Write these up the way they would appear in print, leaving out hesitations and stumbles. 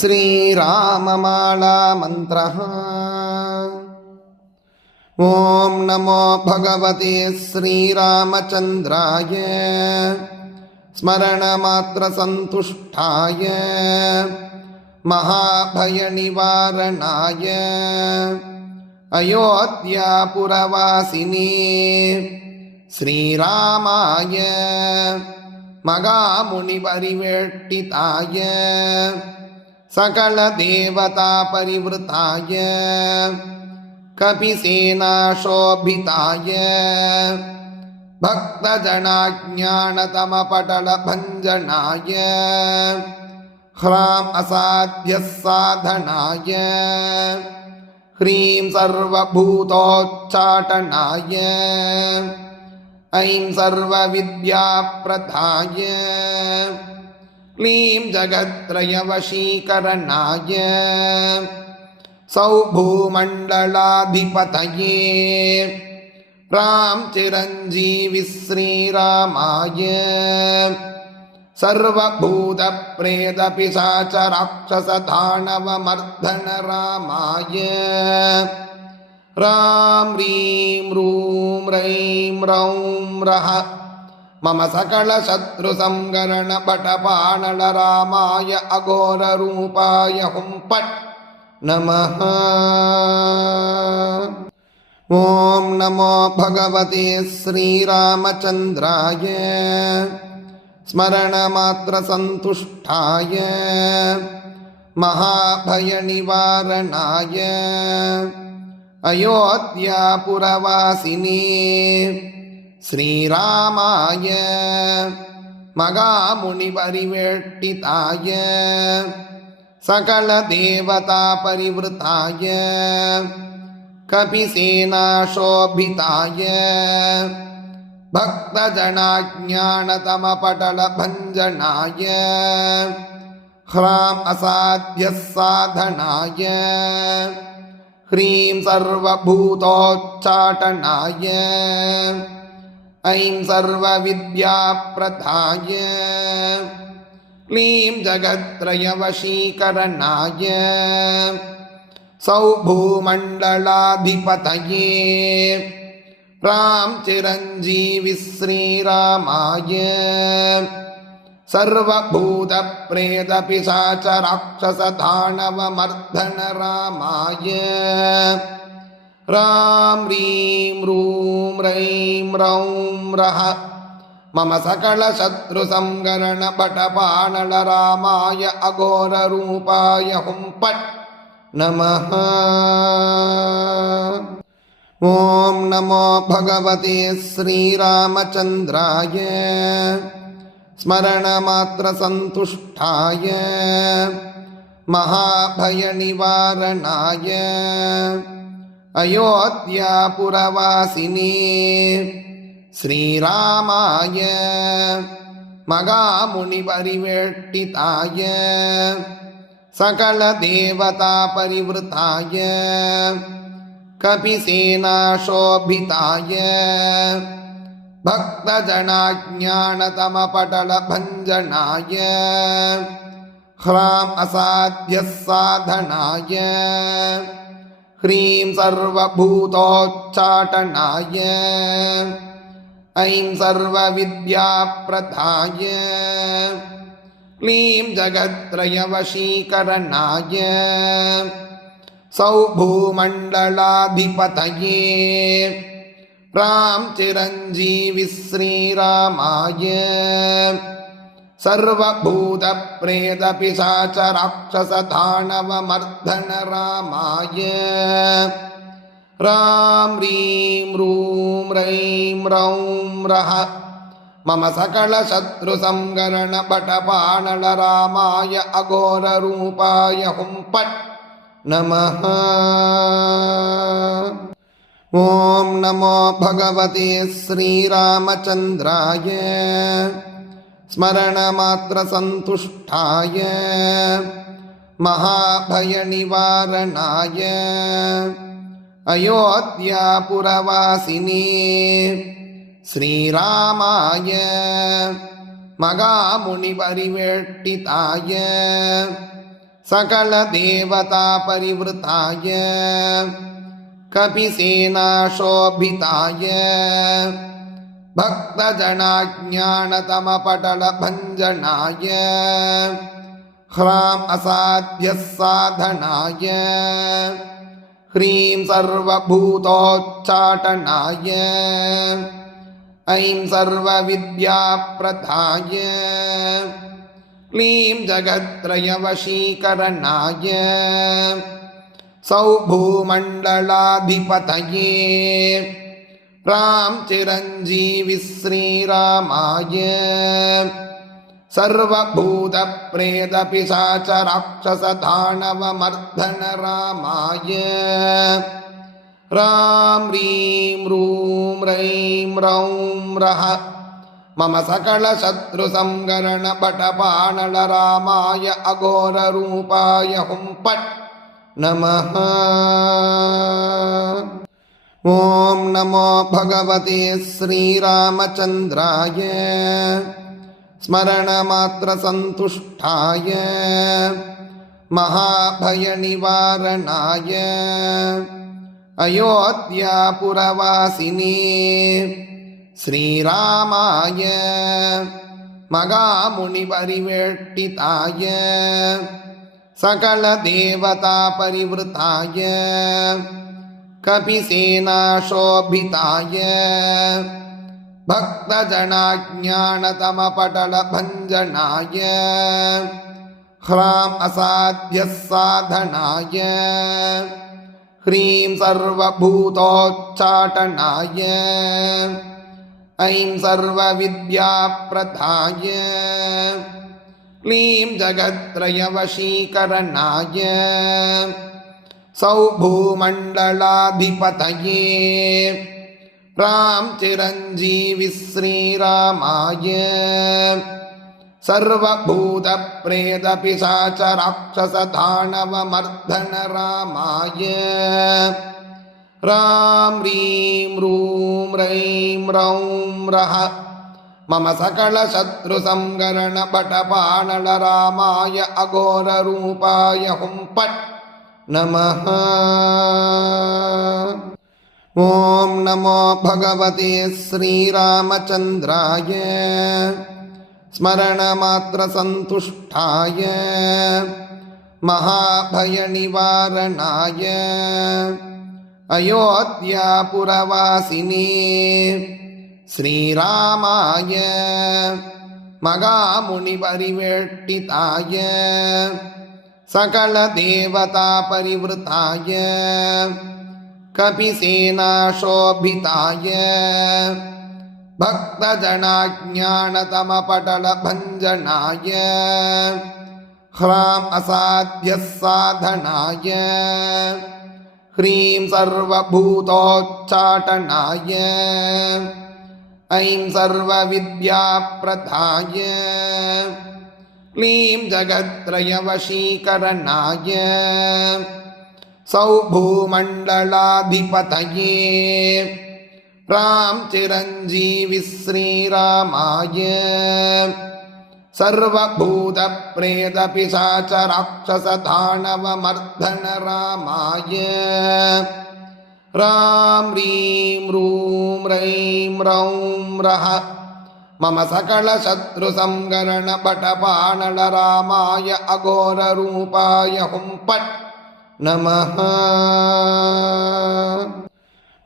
श्रीराममाला मन्त्रः। ॐ नमो भगवते श्रीरामचन्द्राय स्मरणमात्रसन्तुष्टाय महाभयनिवारणाय अयोध्यापुरवासिने श्रीरामाय मगामुनिपरिवेष्टिताय सकलदेवतापरिवृताय कपिसेनाशोभिताय भक्तजनाज्ञानतमपटलभञ्जनाय ह्रां असाध्यसाधनाय ह्रीं सर्वभूतोच्चाटनाय ऐं सर्वविद्याप्रदाय क्लीं जगत्त्रयवशीकरणाय सौभूमण्डलाधिपतये राम चिरञ्जीवि श्रीरामाय सर्वभूतप्रेतपिशाचराक्षसदानवमर्दन रामाय राम ह्रीं रूं रैं रौं रः मम सकलशत्रुसंहरणपटपाणलरामाय अघोररूपाय हुं फट् नमः। ॐ नमो भगवते श्रीरामचन्द्राय स्मरणमात्रसन्तुष्टाय महाभयनिवारणाय अयोध्यापुरवासिने श्रीरामाय मगामुनिपरिवेष्टिताय सकलदेवतापरिवृताय कपिसेनाशोभिताय भक्तजनाज्ञानतमपटलभञ्जनाय ह्रां असाध्यसाधनाय ह्रीं सर्वभूतोच्चाटनाय ऐं सर्वविद्याप्रदाय क्लीं जगत्त्रयवशीकरणाय सौभूमण्डलाधिपतये राम चिरञ्जीवि श्रीरामाय सर्वभूतप्रेतपिशाचराक्षसदानवमर्दन रामाय राम ह्रीं रूं रैं रौं रः मम सकलशत्रुसंहरणपटपाणलरामाय अघोररूपाय हुं फट् नमः। ॐ नमो भगवते श्रीरामचन्द्राय स्मरणमात्रसन्तुष्टाय महाभयनिवारणाय अयोध्यापुरवासिने श्रीरामाय मगामुनिपरिवेष्टिताय सकलदेवतापरिवृताय कपिसेनाशोभिताय भक्तजनाज्ञानतमपटलभञ्जनाय ह्रां असाध्यसाधनाय ह्रीं सर्वभूतोच्चाटनाय ऐं सर्वविद्याप्रदाय क्लीं जगत्त्रयवशीकरणाय सौभूमण्डलाधिपतये राम चिरञ्जीवि श्रीरामाय सर्वभूतप्रेतपिशाचराक्षसदानवमर्दन रामाय राम ह्रीं रूं रैं रौं रः मम सकलशत्रुसंहरणपटपाणलरामाय अघोररूपाय हुं फट् नमः। ॐ नमो भगवते श्रीरामचन्द्राय स्मरणमात्रसन्तुष्टाय महाभयनिवारणाय अयोध्यापुरवासिने श्रीरामाय मगामुनिपरिवेष्टिताय सकलदेवतापरिवृताय कपिसेनाशोभिताय भक्तजनाज्ञानतमपटलभञ्जनाय ह्रां असाध्यः साधनाय ह्रीं सर्वभूतोच्चाटनाय ऐं सर्वविद्याप्रदाय क्लीं जगत्त्रयवशीकरणाय सौभूमण्डलाधिपतये राम चिरञ्जीविः श्रीरामाय सर्वभूतप्रेतपिशाचराक्षसदानवमर्दनरामाय राम ह्रीं रूं रैं रौं रः मम सकलशत्रुसंहरणपटपाणलरामाय अघोररूपाय हुं फट् नमः। ॐ नमो भगवते श्रीरामचन्द्राय स्मरणमात्रसन्तुष्टाय महाभयनिवारणाय अयोध्यापुरवासिने श्रीरामाय मगामुनिपरिवेष्टिताय सकलदेवतापरिवृताय कपिसेनाशोभिताय भक्तजनाज्ञानतमपटलभञ्जनाय ह्रां असाध्यः साधनाय ह्रीं सर्वभूतोच्चाटनाय ऐं सर्वविद्याप्रदाय क्लीं जगत्त्रयवशीकरणाय सौभूमण्डलाधिपतये राम चिरञ्जीविः श्रीरामाय सर्वभूतप्रेतपिशाचराक्षसदानवमर्दनरामाय राम ह्रीं रूं रैं रौं रः मम सकलशत्रुसंहरणपटपाणलरामाय अघोररूपाय हुं फट् नमः। ॐ नमो भगवते श्रीरामचन्द्राय स्मरणमात्रसन्तुष्टाय महाभयनिवारणाय अयोध्यापुरवासिने श्रीरामाय मगामुनिपरिवेष्टिताय सकलदेवतापरिवृताय कपिसेनाशोभिताय भक्तजनाज्ञानतमपटलभञ्जनाय ह्रां असाध्यः साधनाय ह्रीं सर्वभूतोच्चाटनाय ऐं सर्वविद्याप्रदाय क्लीं जगत्त्रयवशीकरणाय सौभूमण्डलाधिपतये राम चिरञ्जीविः श्रीरामाय सर्वभूतप्रेतपिशाचराक्षसदानवमर्दनरामाय राम ह्रीं रूं रैं रौं रः मम सकलशत्रुसंहरणपटपाणलरामाय अघोररूपाय हुं फट् नमः।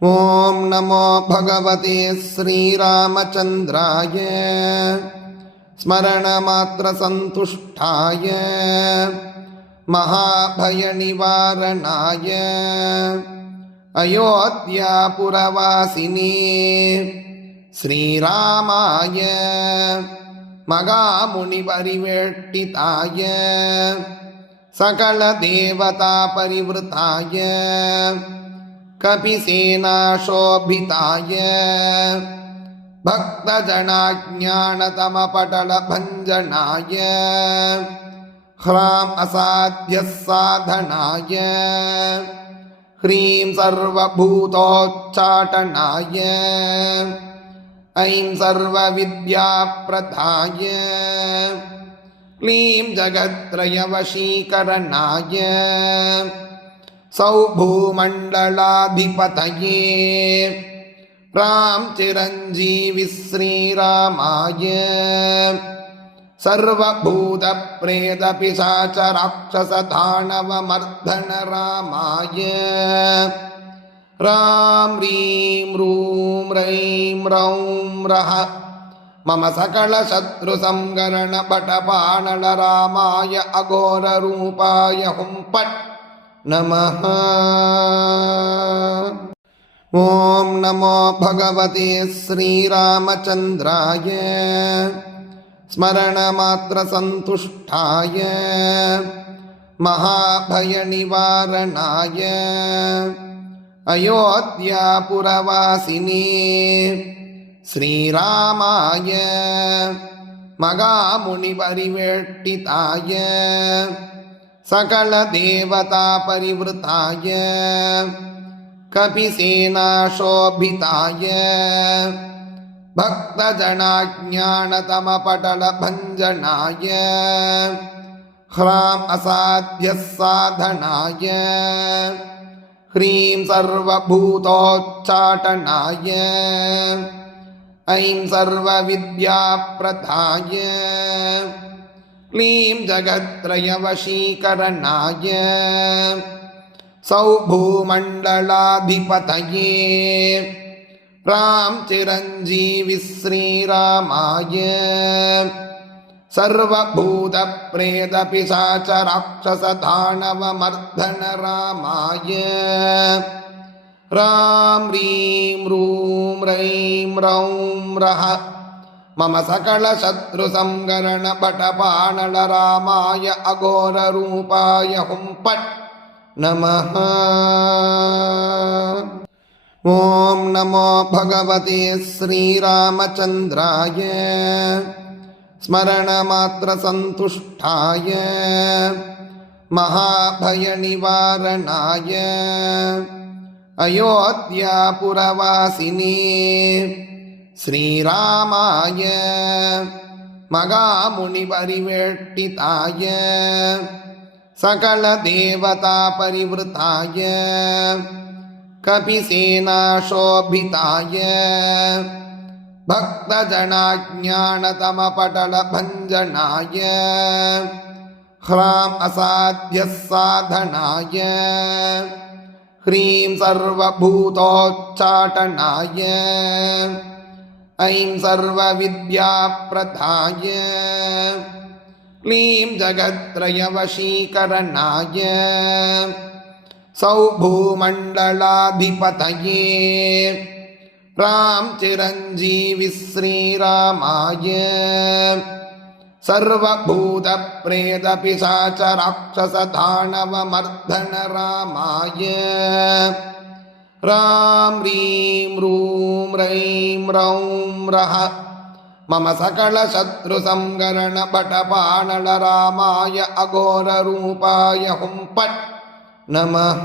ॐ नमो भगवते श्रीरामचन्द्राय स्मरणमात्रसन्तुष्टाय महाभयनिवारणाय अयोध्यापुरवासिने श्रीरामाय मगामुनिपरिवेष्टिताय सकलदेवतापरिवृताय कपिसेनाशोभिताय भक्तजनाज्ञानतमपटलभञ्जनाय ह्रां असाध्यः साधनाय ह्रीं सर्वभूतोच्चाटनाय ऐं सर्वविद्याप्रदाय क्लीं जगत्त्रयवशीकरणाय सौभूमण्डलाधिपतये राम चिरञ्जीवि श्रीरामाय सर्वभूतप्रेतपिशाचराक्षसदानवमर्दन रामाय राम ह्रीं रूं रैं रौं रः मम सकलशत्रुसंहरणपटपाणल रामाय अघोररूपाय हुं फट् नमः। ॐ नमो भगवते श्रीरामचन्द्राय स्मरणमात्रसन्तुष्टाय महाभयनिवारणाय अयोध्यापुरवासिने श्रीरामाय मगामुनिपरिवेष्टिताय सकलदेवतापरिवृताय कपिसेनाशोभिताय भक्तजनाज्ञानतमपटलभञ्जनाय ह्रां असाध्यसाधनाय ह्रीं सर्वभूतोच्चाटनाय ऐं सर्वविद्याप्रदाय क्लीं जगत्त्रयवशीकरणाय सौभूमण्डलाधिपतये राम चिरञ्जीवि श्रीरामाय सर्वभूतप्रेतपिशाचराक्षसदानवमर्दन रामाय राम ह्रीं रूं रैं रौं रः मम सकलशत्रुसंहरणपटपाणल रामाय अघोररूपाय हुं फट् नमः। ॐ नमो भगवते श्रीरामचन्द्राय स्मरणमात्रसन्तुष्टाय महाभयनिवारणाय अयोध्यापुरवासिने श्रीरामाय मगामुनिपरिवेष्टिताय सकलदेवतापरिवृताय कपिसेनाशोभिताय भक्तजनाज्ञानतमपटलभञ्जनाय ह्रां असाध्यसाधनाय ह्रीं सर्वभूतोच्चाटनाय ऐं सर्वविद्याप्रदाय क्लीं जगत्त्रयवशीकरणाय सौभूमण्डलाधिपतये राम चिरञ्जीवि श्रीरामाय सर्वभूतप्रेतपिशाचराक्षसदानवमर्दन रामाय राम ह्रीं रूं रैं रौं रः मम सकलशत्रुसंहरणपटपाणल रामाय अघोररूपाय हुं फट् नमः।